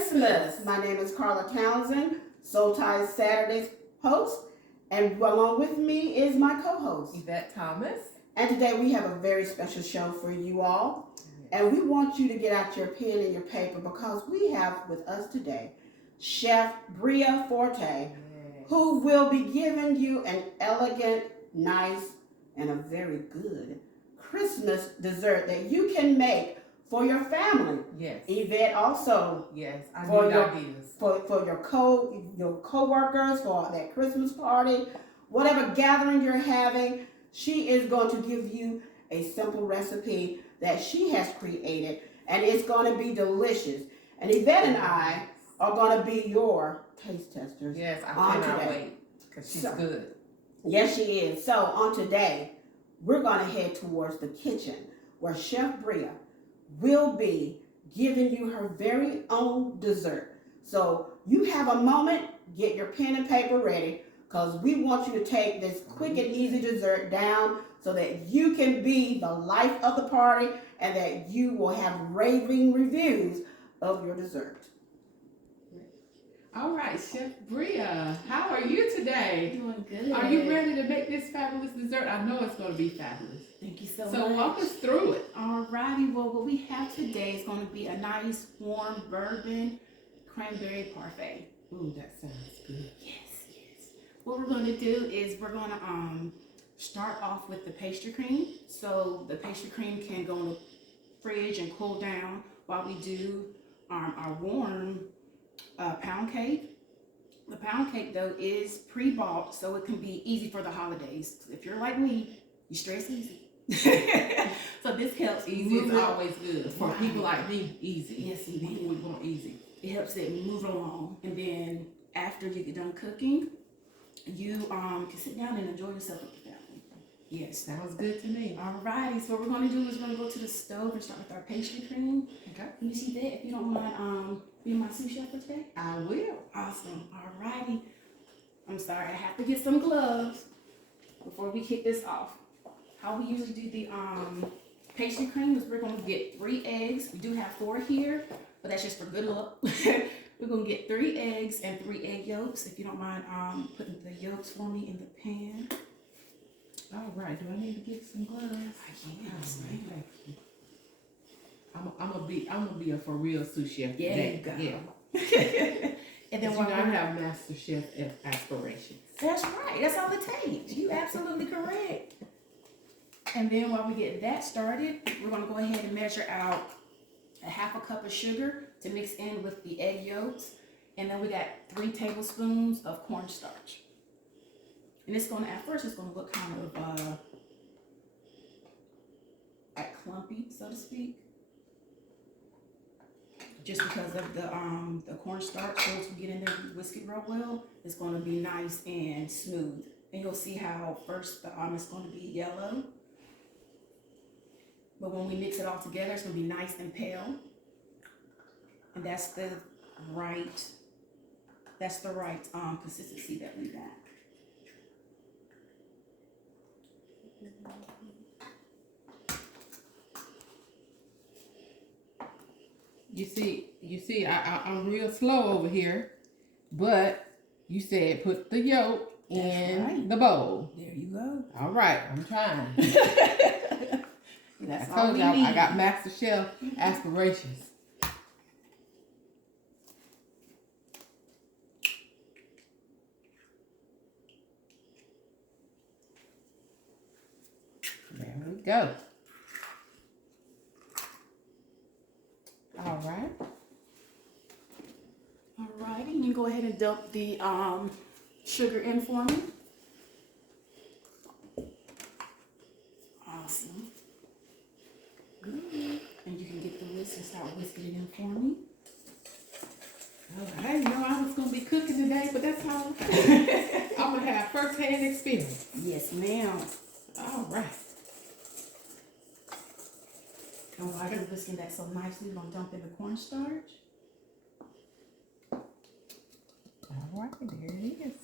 Christmas. My name is Carla Townsend, Soul Ties Saturdays host, and along with me is my co-host, Yvette Thomas. And today we have a very special show for you all. And we want you to get out your pen and your paper because we have with us today Chef Bria Forte, who will be giving you an elegant, nice, and a very good Christmas dessert that you can make for your family. Yes. Yvette also. Yes, I for need your, ideas. For your co-workers, for that Christmas party, whatever gathering you're having, she is going to give you a simple recipe that she has created, and it's going to be delicious. And Yvette and I are going to be your taste testers. Yes, I cannot wait because she's good. Yes, she is. So on today, we're going to head towards the kitchen where Chef Bria will be giving you her very own dessert. So you have a moment, get your pen and paper ready, because we want you to take this quick and easy dessert down so that you can be the life of the party and that you will have raving reviews of your dessert. All right, Chef Bria, how are you today? Doing good. Are you ready to make this fabulous dessert? I know it's going to be fabulous. Thank you so much. So walk us through it. All righty, well, what we have today is going to be a nice warm bourbon cranberry parfait. Ooh, that sounds good. Yes. What we're going to do is we're going to start off with the pastry cream. So the pastry cream can go in the fridge and cool down while we do our warm pound cake. The pound cake though is pre-bought, so it can be easy for the holidays. If you're like me, you stress easy. So this helps. Easy is always good. For people like me, easy. Yes, indeed. We want easy. It helps it move along. And then after you get done cooking, you can sit down and enjoy yourself with your family. Yes. Sounds good to me. Alrighty, so what we're going to do is we're going to go to the stove and start with our pastry cream. Okay. Can you see that? If you don't mind being my sous chef for today? I will. Awesome. Alrighty. I'm sorry, I have to get some gloves before we kick this off. How we usually do the pastry cream is we're going to get 3 eggs. We do have 4 here, but that's just for good luck. We're going to get 3 eggs and 3 egg yolks. If you don't mind putting the yolks for me in the pan. All right. Do I need to get some gloves? Yes, Thank you. I'm gonna be a for real sous chef Yeah, today. you go. Yeah. And then you know, I have master chef aspirations. That's right. That's all it takes. You absolutely correct. And then while we get that started, we're going to go ahead and measure out a 1/2 cup of sugar to mix in with the egg yolks. And then we got 3 tablespoons of cornstarch. And it's going to, at first, it's going to look kind of like clumpy, so to speak. Just because of the cornstarch, once we get in there and whisk it real well, it's going to be nice and smooth. And you'll see how first the it's going to be yellow. But when we mix it all together, it's going to be nice and pale. And that's the right consistency that we want. You see, I'm real slow over here, but you said put the yolk in the bowl. There you go. All right, I'm trying. That's I all told we y'all need. I got master chef aspirations. There we go. All right. Alrighty, you can go ahead and dump the sugar in for me. Awesome. Good. And you can get the whisk and start whisking it in for me. I didn't know I was going to be cooking today, but that's all right. I'm going to have first-hand experience. Yes, ma'am. All right. And while you're whisking that so nicely, we're going to dump in the cornstarch. All right, there it is.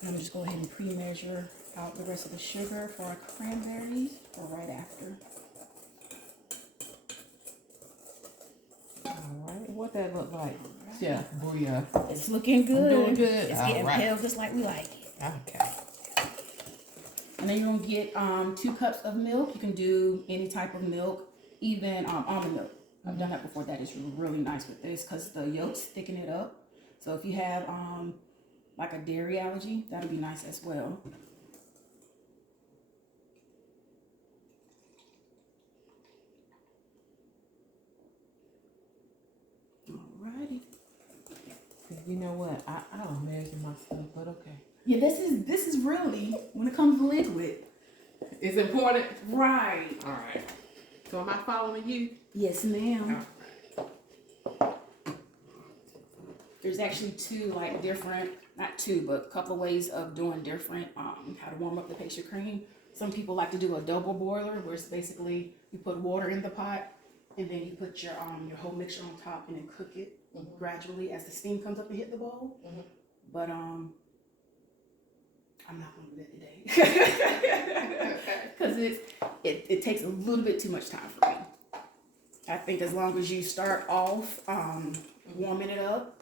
And I'm just go ahead and pre-measure out the rest of the sugar for our cranberries for right after. that look like, Chef Bria? It's looking good. doing good? It's All getting right. pale just like we like it. Okay. And then you're gonna get 2 cups of milk. You can do any type of milk, even almond milk. I've done that before. That is really nice with this because the yolks thicken it up. So if you have like a dairy allergy, that'll be nice as well. Alrighty. You know what? I don't measure my stuff, but okay. Yeah, this is really when it comes to liquid. It's important. Right. All right. So am I following you? Yes, ma'am. There's actually 2 like different, not 2, but a couple of ways of doing different how to warm up the pastry cream. Some people like to do a double boiler, where it's basically you put water in the pot and then you put your whole mixture on top and then cook it gradually as the steam comes up and hit the bowl. But I'm not gonna do that today because it takes a little bit too much time for me. I think as long as you start off warming it up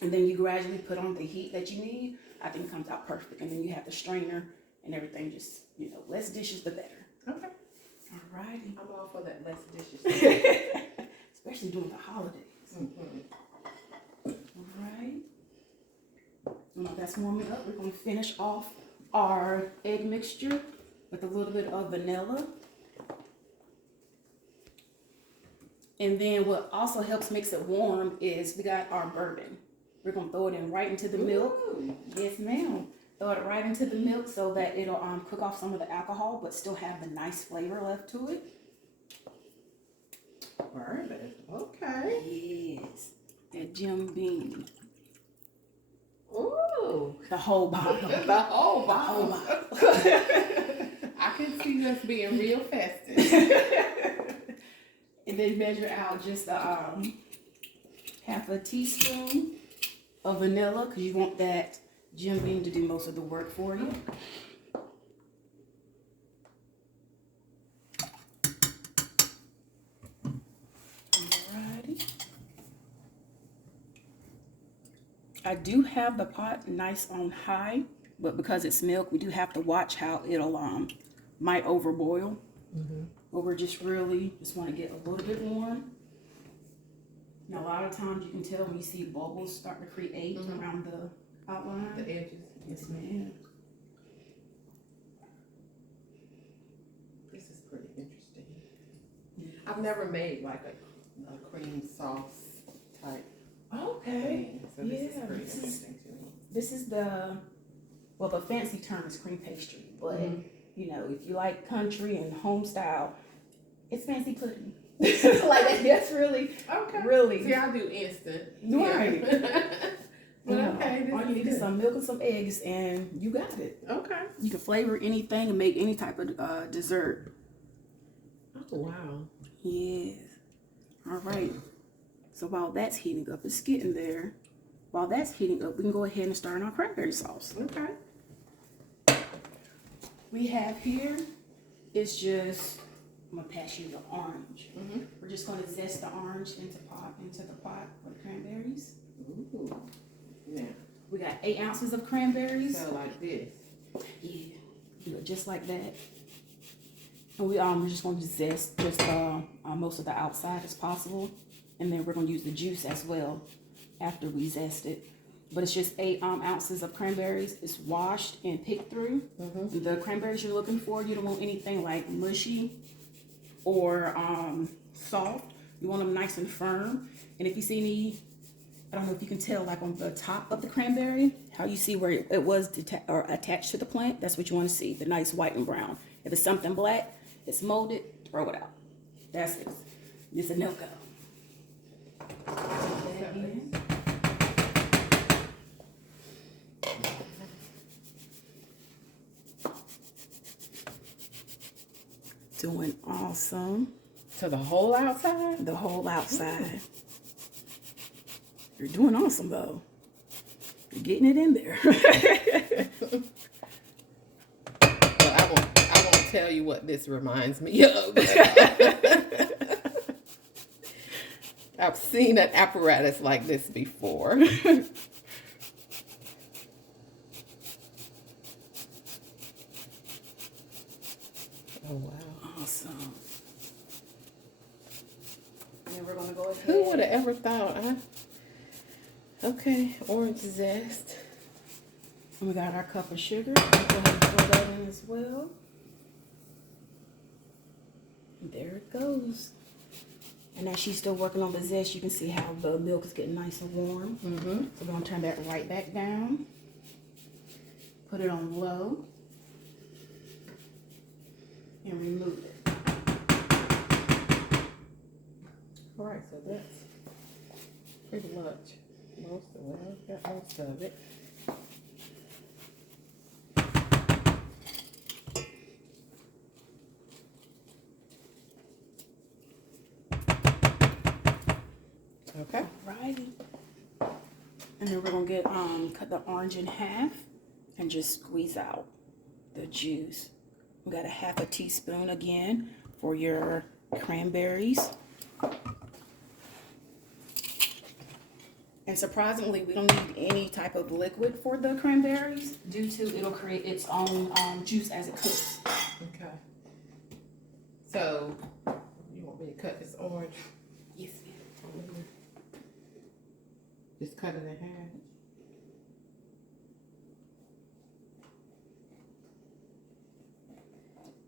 and then you gradually put on the heat that you need, I think it comes out perfect. And then you have the strainer and everything, just, less dishes the better. Okay. Alrighty. I'm all for that less dishes. Especially during the holidays. Alright. Now that's warming up. We're going to finish off our egg mixture with a little bit of vanilla. And then what also helps makes it warm is we got our bourbon. We're going to throw it in right into the milk. Yes, ma'am. Throw it right into the milk so that it'll cook off some of the alcohol, but still have the nice flavor left to it. Bourbon. Okay. Yes. That Jim Beam. Ooh. The whole bottle. The whole bottle. I can see us being real festive. And then measure out just half a teaspoon of vanilla, because you want that Jim Beam to do most of the work for you. Alrighty. I do have the pot nice on high, but because it's milk, we do have to watch how it'll might overboil. But we're just want to get a little bit warm. Now a lot of times you can tell when you see bubbles start to create around the outline. The edges. Yes, ma'am. This is pretty interesting. I've never made like a cream sauce type thing. So this is pretty interesting to me. This is the fancy term is cream pastry, but if you like country and home style, it's fancy pudding. Like that's really. See, I do instant. Right. But okay, all you need is some milk and some eggs, and you got it. Okay. You can flavor anything and make any type of dessert. Oh wow. Yes. All right. So while that's heating up, it's getting there. While that's heating up, we can go ahead and start on our cranberry sauce. Okay. We have here is just, I'm gonna pass you the orange. We're just gonna zest the orange into the pot with cranberries. Ooh. Yeah. We got 8 ounces of cranberries. So like this. Yeah, do it just like that. And we're just going to zest just most of the outside as possible, and then we're going to use the juice as well after we zest it. But it's just 8 ounces of cranberries. It's washed and picked through. The cranberries you're looking for, you don't want anything like mushy or soft. You want them nice and firm. And if you see any, I don't know if you can tell, like on the top of the cranberry, how you see where it was attached to the plant, that's what you want to see, the nice white and brown. If it's something black, it's molded, throw it out. That's it. It's a no-go. Doing awesome. So the whole outside? The whole outside. You're doing awesome though. You're getting it in there. Well, I won't tell you what this reminds me of. I've seen an apparatus like this before. Oh, wow. Awesome. And then we're gonna go ahead. Who would have ever thought, huh? Okay, orange zest. And we got our cup of sugar. We'll go ahead and throw that in as well. And there it goes. And as she's still working on the zest, you can see how the milk is getting nice and warm. Mm-hmm. So we're gonna turn that right back down. Put it on low. And remove it. All right, so that's pretty much most of it. Got most of it. Okay. Alrighty. And then we're gonna get cut the orange in half and just squeeze out the juice. We got a half a teaspoon again for your cranberries. And surprisingly, we don't need any type of liquid for the cranberries due to it'll create its own juice as it cooks. Okay. So, you want me to cut this orange? Yes, ma'am. Just cut it in half.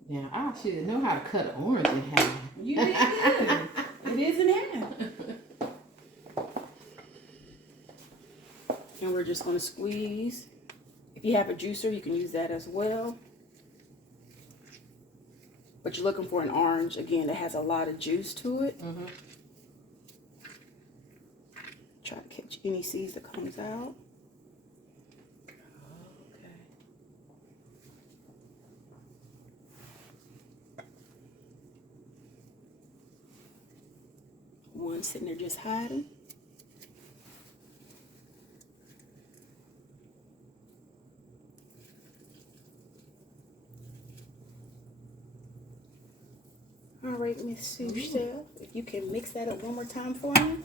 Now, I should know how to cut an orange in half. You did good. It is in half. And we're just going to squeeze. If you have a juicer, you can use that as well. But you're looking for an orange, again, that has a lot of juice to it. Mm-hmm. Try to catch any seeds that comes out. Okay. One sitting there just hiding. All right, Miss Sue Chef, if you can mix that up one more time for me.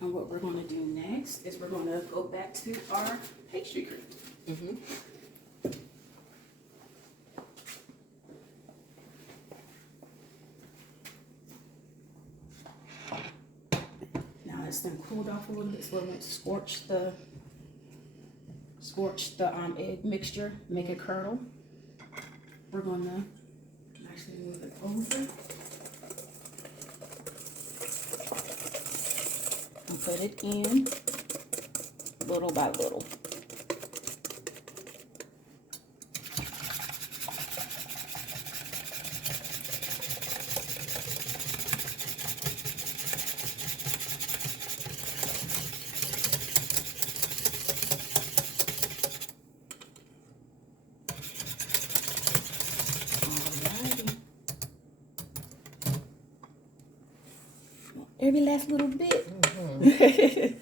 And what we're going to do next is we're going to go back to our pastry cream. Mm-hmm. Now it's been cooled off a little bit so it won't scorch the egg mixture, make it curdle. We're going to actually move it over and put it in little by little. Every last little bit. Mm-hmm.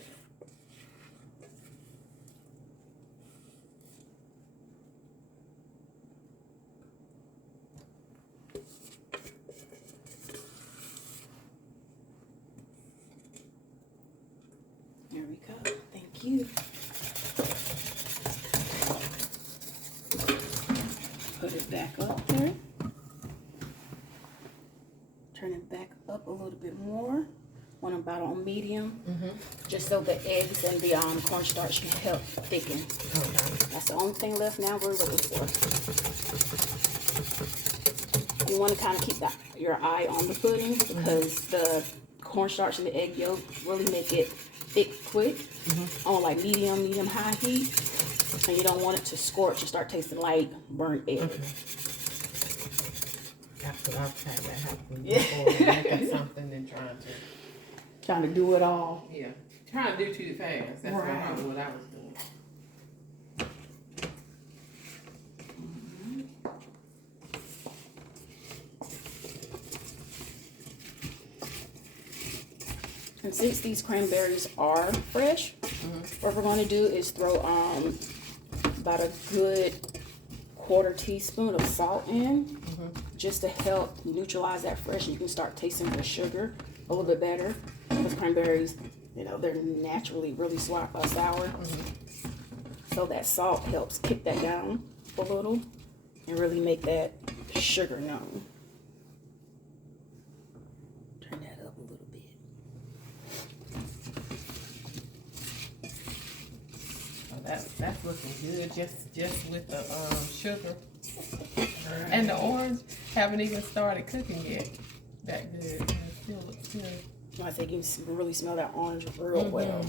There we go. Thank you. Put it back up there. Turn it back up a little bit more. One about on medium, just so the eggs and the cornstarch can help thicken. Okay. That's the only thing left now we're looking for. You want to kind of keep your eye on the pudding because the cornstarch and the egg yolk really make it thick quick on like medium high heat, and you don't want it to scorch and start tasting like burnt egg. That's what I've had that happen before. Making something and Trying to do it all. trying to do too fast. That's Right. probably what I was doing. And since these cranberries are fresh, what we're going to do is throw about a good quarter teaspoon of salt in, just to help neutralize that fresh. You can start tasting the sugar a little bit better, because cranberries, you know, they're naturally really sour. So that salt helps kick that down a little and really make that sugar known. Turn that up a little bit. That's looking good, just with the sugar. And the orange haven't even started cooking yet. That good. And it still looks good. I think you can really smell that orange real well.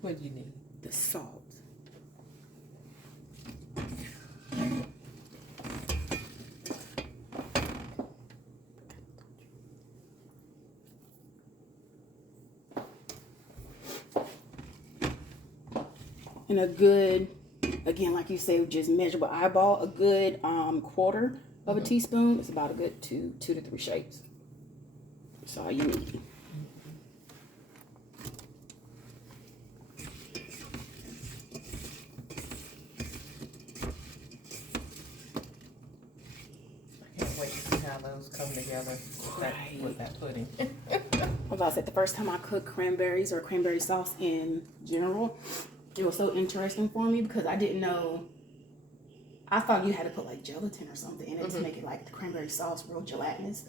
What do you need? The salt. And a good, again, like you say, just measure by eyeball, a good quarter of a teaspoon. It's about a good two to three shapes. That's all you need. I can't wait to see how those come together with that pudding. I was about to say, the first time I cooked cranberries or cranberry sauce in general, it was so interesting for me because I didn't know. I thought you had to put like gelatin or something in it to make it like the cranberry sauce real gelatinous,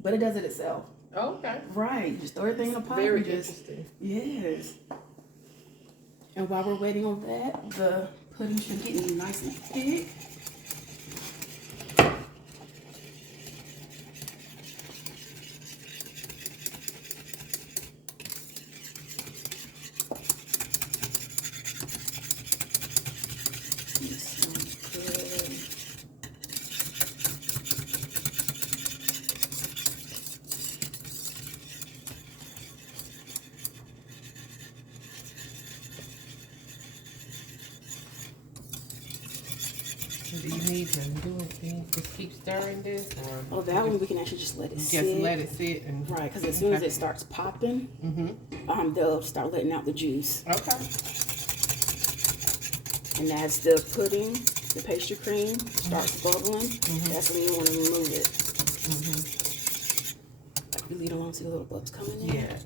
but it does it itself. Okay. Right, you just throw everything in a pot. Very and just, interesting. yes. And while we're waiting on that, the pudding should get nice and thick. Do you need to do anything? Just keep stirring this, or Oh, that one we can actually just let it sit. just let it sit and Right, because as soon as it starts popping, they'll start letting out the juice. Okay. And as the pudding, the pastry cream starts bubbling, that's when you want to remove it. Like really don't want to see the little bubbles coming in. Yeah.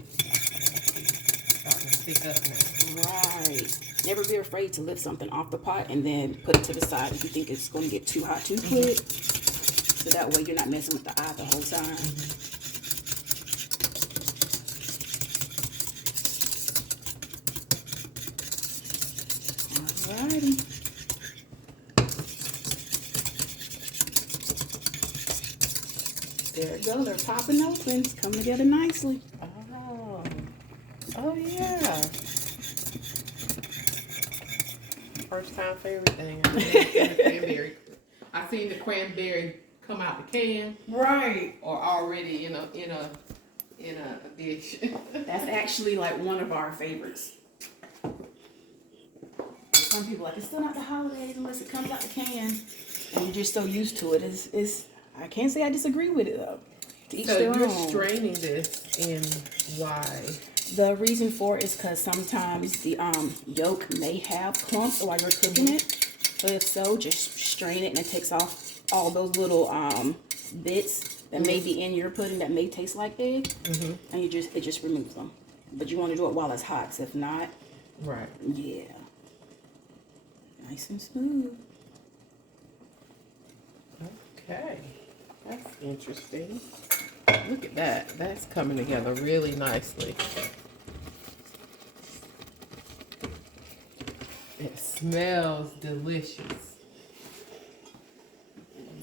Starting to stick up now. Right. Never be afraid to lift something off the pot and then put it to the side if you think it's going to get too hot too quick. So that way you're not messing with the eye the whole time. Alrighty. There it goes. They're popping open. It's coming together nicely. Oh yeah. First time for everything. I seen the cranberry come out the can, Right. or already in a dish. That's actually like one of our favorites. Some people are like, it's still not the holidays unless it comes out the can. And you're just so used to it. It's I can't say I disagree with it though. To each So their you're own. straining this, and why? The reason for it is because sometimes the yolk may have clumps while you're cooking it. So if so, just strain it and it takes off all those little bits that may be in your pudding that may taste like egg, and it just removes them. But you want to do it while it's hot, 'cause if not, Right. yeah, nice and smooth. Okay, that's interesting. Look at that. That's coming together really nicely. It smells delicious.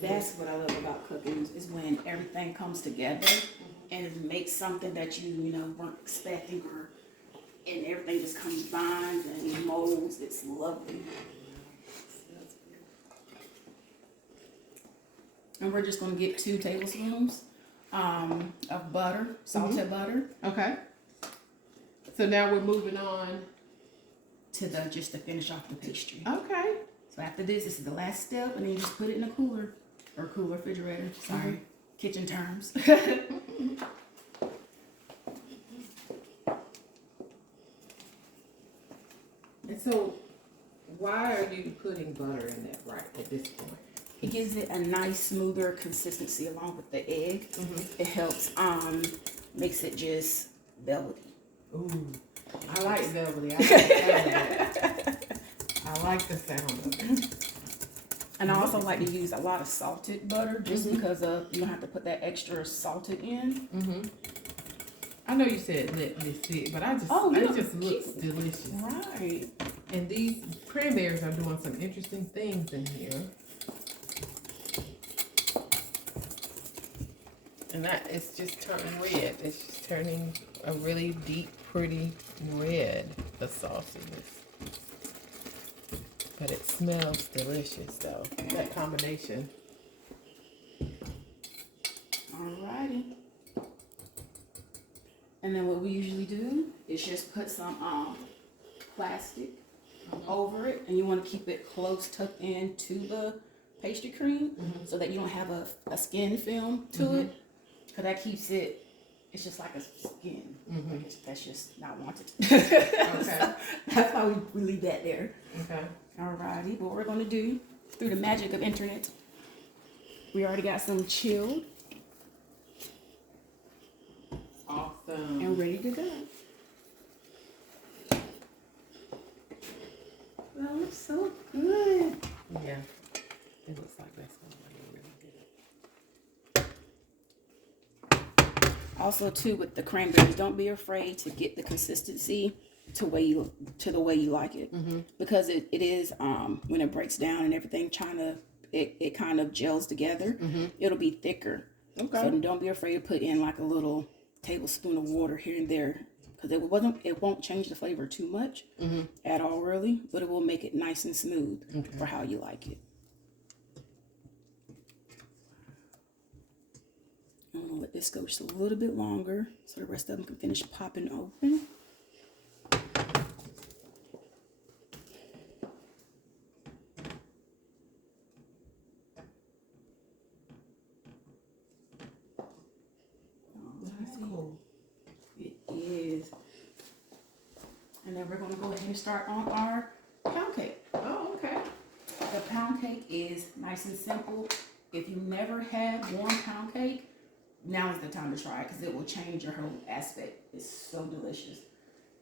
That's what I love about cooking is when everything comes together and it makes something that you weren't expecting, and everything just combines and molds. It's lovely. And we're just gonna get 2 tablespoons of butter, salted butter, Okay. So now we're moving on. to finish off the pastry. Okay. So after this is the last step, and then you just put it in the cooler. or cooler refrigerator. Sorry, kitchen terms. And so, why are you putting butter in that right at this point? It gives it a nice, smoother consistency along with the egg. It helps, makes it just velvety. Ooh, I like velvety. I like the sound of it. I like the sound of it. And I also like to use a lot of salted butter just because of you don't have to put that extra salted in. I know you said let me sit, but it just looks delicious. Right. And these cranberries are doing some interesting things in here. And that it's just turning red. It's just turning a really deep, pretty red, the sauce is. But it smells delicious though. That combination. Alrighty. And then what we usually do is just put some plastic over it, and you want to keep it close tucked into the pastry cream so that you don't have a skin film to it, because that keeps it, it's just like a skin. That's just not wanted. Okay. So that's why we leave that there. Okay. Alrighty, what we're gonna do through the magic of internet, we already got some chilled Awesome. and ready to go. Well, it's so good. Yeah. It looks like that's gonna be really good. Also, too, with the cranberries, don't be afraid to get the consistency to the way you like it, because it is when it breaks down and everything, it kind of gels together. It'll be thicker. Okay. So don't be afraid to put in like a little tablespoon of water here and there, because it won't change the flavor too much at all, really, but it will make it nice and smooth for how you like it. I'm gonna let this go just a little bit longer so the rest of them can finish popping open. That's cool. It is. And then we're gonna go ahead and start on our pound cake. Oh, okay. The pound cake is nice and simple. If you never had warm pound cake, now is the time to try it, because it will change your whole aspect. It's so delicious.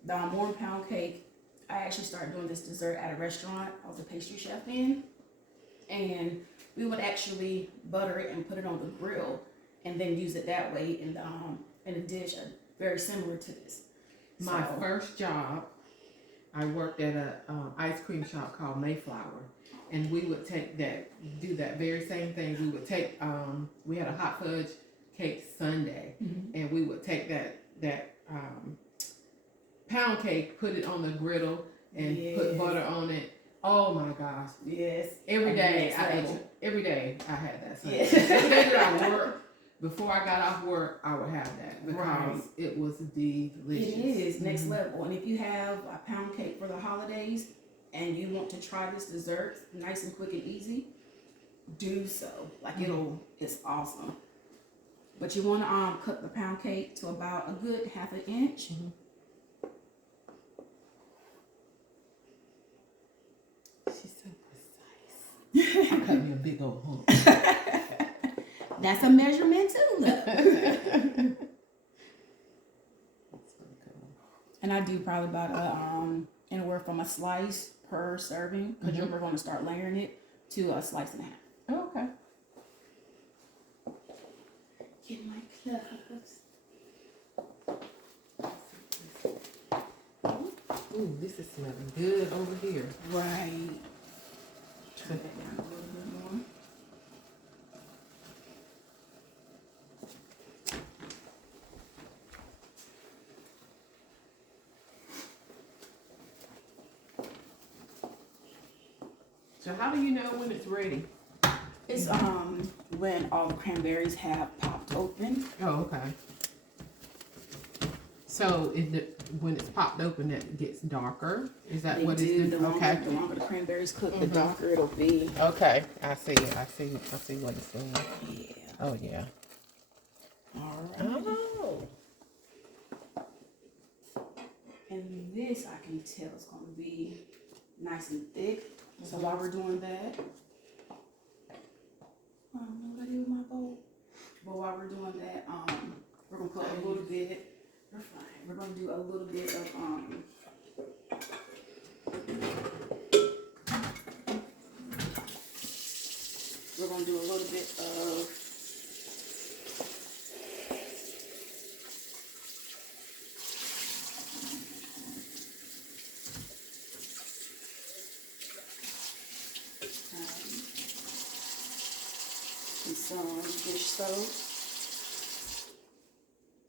The warm pound cake, I actually started doing this dessert at a restaurant I was a pastry chef in, and we would actually butter it and put it on the grill and then use it that way in a dish very similar to this. My first job, I worked at a ice cream shop called Mayflower, and we would do that very same thing. We would take, we had a hot fudge cake sundae, and we would take that pound cake, put it on the griddle, and put butter on it. Oh my gosh! Yes. Every day I had that. Sundae. Every day that I worked. Before I got off work, I would have that because it was delicious. It is next level. And if you have a pound cake for the holidays and you want to try this dessert nice and quick and easy, do so. Like it's awesome. But you want to cut the pound cake to about a good ½ an inch. She's so precise. I cut me a big old hump. That's a measurement too, look. And I do probably about anywhere from a slice per serving, because we're going to start layering it, to a slice and a half. Oh, okay. Get my gloves. Ooh, this is smelling good over here. Right. Turn that down a little bit more. So how do you know when it's ready? It's when all the cranberries have popped open. Oh, okay. So when it's popped open, it gets darker. Is that They what do. it's The doing? longer, Okay. the longer the cranberries cook, the darker it'll be. Okay. I see. I see what it's doing. Yeah. Oh yeah. All right. Oh. And this, I can tell, is going to be nice and thick. So while we're doing that, I don't know what I did with my bowl. But while we're doing that, we're gonna put a little bit. You're fine. We're gonna do a little bit of We're gonna do a little bit of some dish soap.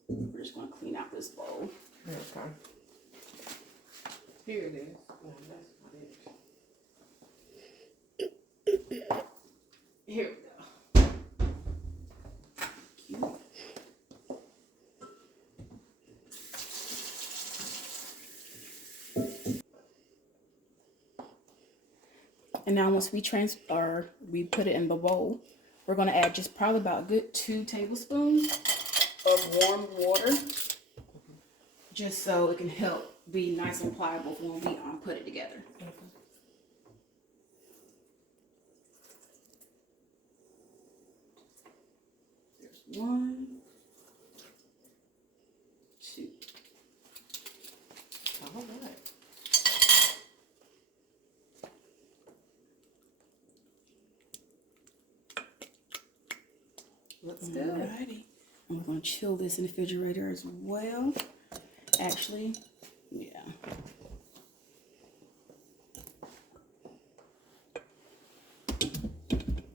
We're just gonna clean out this bowl. Okay. Here it is. Oh, that's not it. Here we go. Cute. And now once we put it in the bowl, we're gonna add just probably about a good 2 tablespoons of warm water, just so it can help be nice and pliable when we put it together. There's 1, 2. All right. Looks good. Alrighty. And we're going to chill this in the refrigerator as well. Actually, yeah.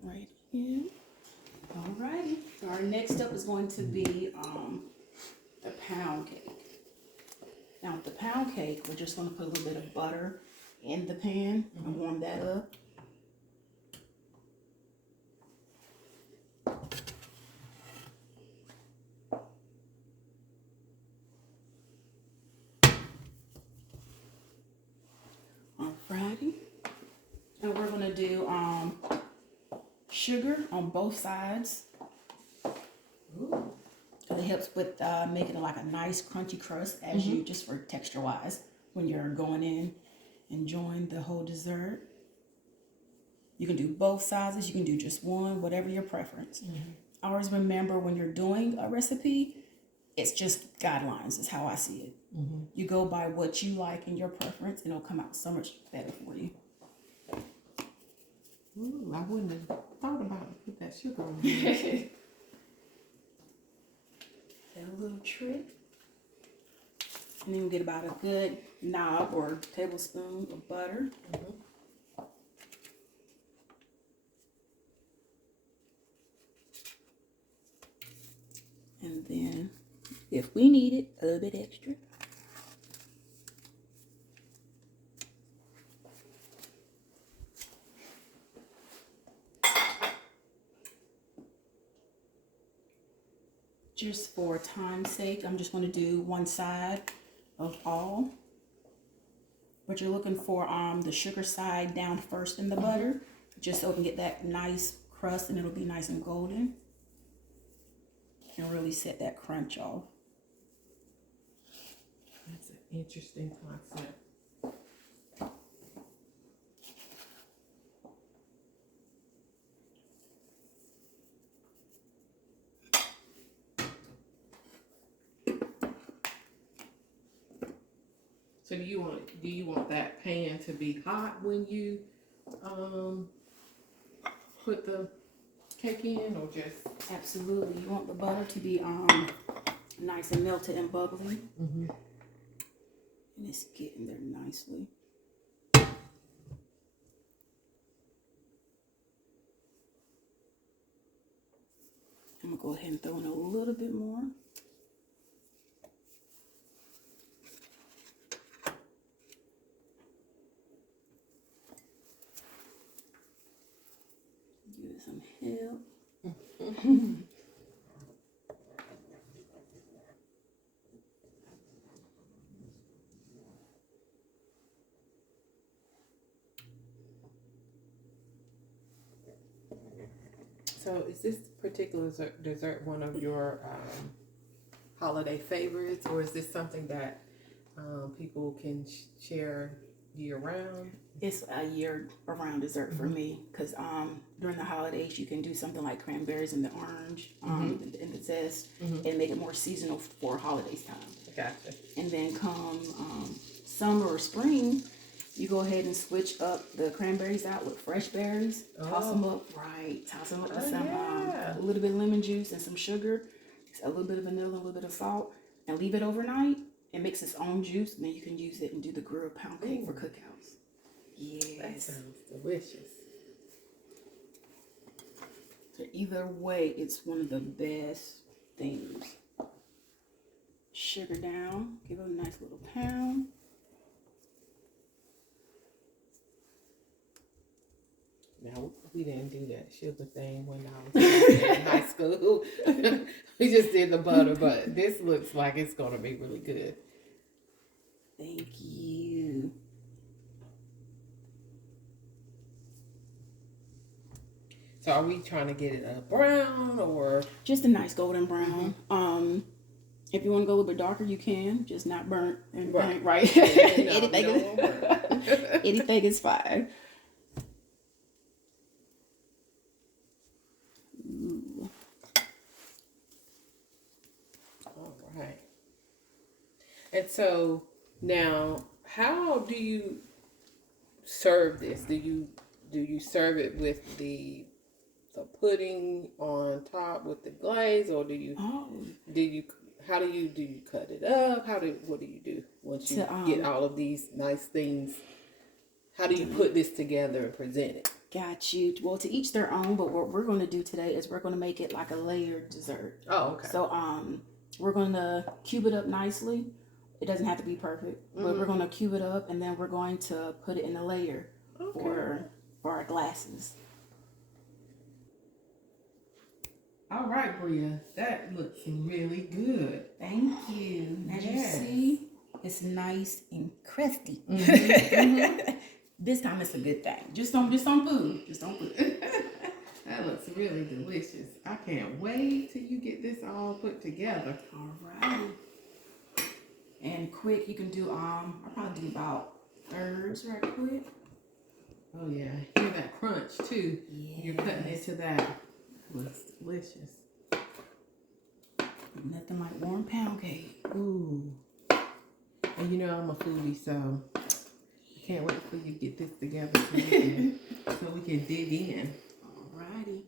Right here. Alrighty. Our next step is going to be the pound cake. Now with the pound cake, we're just going to put a little bit of butter in the pan and warm that up. Alrighty. And we're gonna do sugar on both sides. Ooh. It helps with making like a nice crunchy crust as you, just for texture wise, when you're going in, enjoying the whole dessert. You can do both sizes, you can do just one, whatever your preference. Always remember when you're doing a recipe, it's just guidelines, is how I see it. You go by what you like and your preference, and it'll come out so much better for you. Ooh, I wouldn't have thought about it. Put that sugar on there. That little trick. And then we get about a good knob or tablespoon of butter. And then, if we need it, a little bit extra. Just for time's sake, I'm just going to do one side of all. But you're looking for the sugar side down first in the butter, just so it can get that nice crust and it'll be nice and golden. And really set that crunch off. That's an interesting concept. So do you want that pan to be hot when you put the cake in, or just? Absolutely. You want the butter to be nice and melted and bubbly. And it's getting there nicely. I'm gonna go ahead and throw in a little bit more. Give it some help. So is this particular dessert one of your holiday favorites, or is this something that people can share year round? It's a year-around dessert for me because during the holidays you can do something like cranberries and the orange and the zest and make it more seasonal for holidays time. Gotcha. And then come summer or spring, you go ahead and switch up the cranberries out with fresh berries. Toss them up, Toss them up with some a little bit of lemon juice and some sugar, a little bit of vanilla, a little bit of salt, and leave it overnight. It makes its own juice, and then you can use it and do the grilled pound cake for cookouts. Yes. That sounds delicious. So either way, it's one of the best things. Sugar down, give it a nice little pound. Now, we didn't do that sugar thing when I was in high school. We just did the butter, but this looks like it's going to be really good. Thank you. So are we trying to get it a brown or? Just a nice golden brown. If you want to go a little bit darker, you can. Just not burnt and burnt, right? Anything is fine. Ooh. All right. And so now, how do you serve this? Do you serve it with the pudding on top with the glaze, or do you how do you cut it up? What do you do once you get all of these nice things? How do you put this together and present it? Got you. Well, to each their own, but what we're going to do today is we're going to make it like a layered dessert. Oh, okay. So we're going to cube it up nicely. It doesn't have to be perfect, but we're going to cube it up, and then we're going to put it in a layer for our glasses. All right, Bria, that looks really good. Thank you. As you see, it's nice and crusty. This time it's a good thing. Just on food. That looks really delicious. I can't wait till you get this all put together. All right. And quick, you can do I'll probably do about thirds right quick. Oh yeah, hear that crunch too. Yeah. You're cutting into that. Looks delicious. Nothing like warm pound cake. Ooh. And you know I'm a foodie, so I can't wait for you to get this together so we can dig in. Alrighty.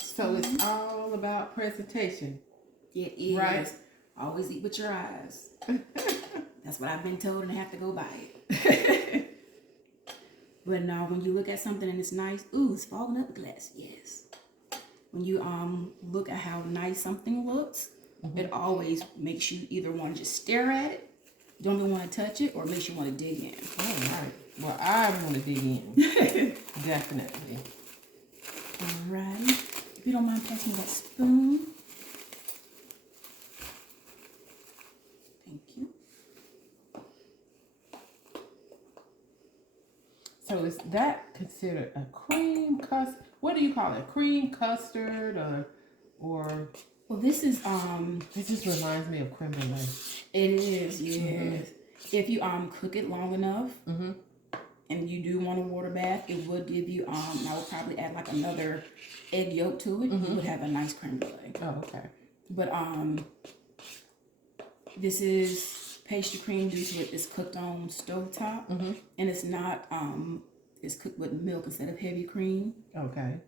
So it's all about presentation. It is. Right. Always eat with your eyes. That's what I've been told, and I have to go by it. But now, when you look at something and it's nice, ooh, it's falling up the glass. Yes. When you look at how nice something looks, it always makes you either want to just stare at it, don't even want to touch it, or makes you want to dig in. All right. Well, I want to dig in. Definitely. All right. If you don't mind passing me that spoon. Thank you. So is that considered a cream custard? What do you call it? Cream custard or? Well, this is It just reminds me of creme brulee. It is, yes. If you cook it long enough, and you do want a water bath, it would give you I would probably add like another egg yolk to it. You would have a nice creme brulee. Oh, okay. But this is pastry cream. Usually it's cooked on stovetop, and it's not it's cooked with milk instead of heavy cream. Okay.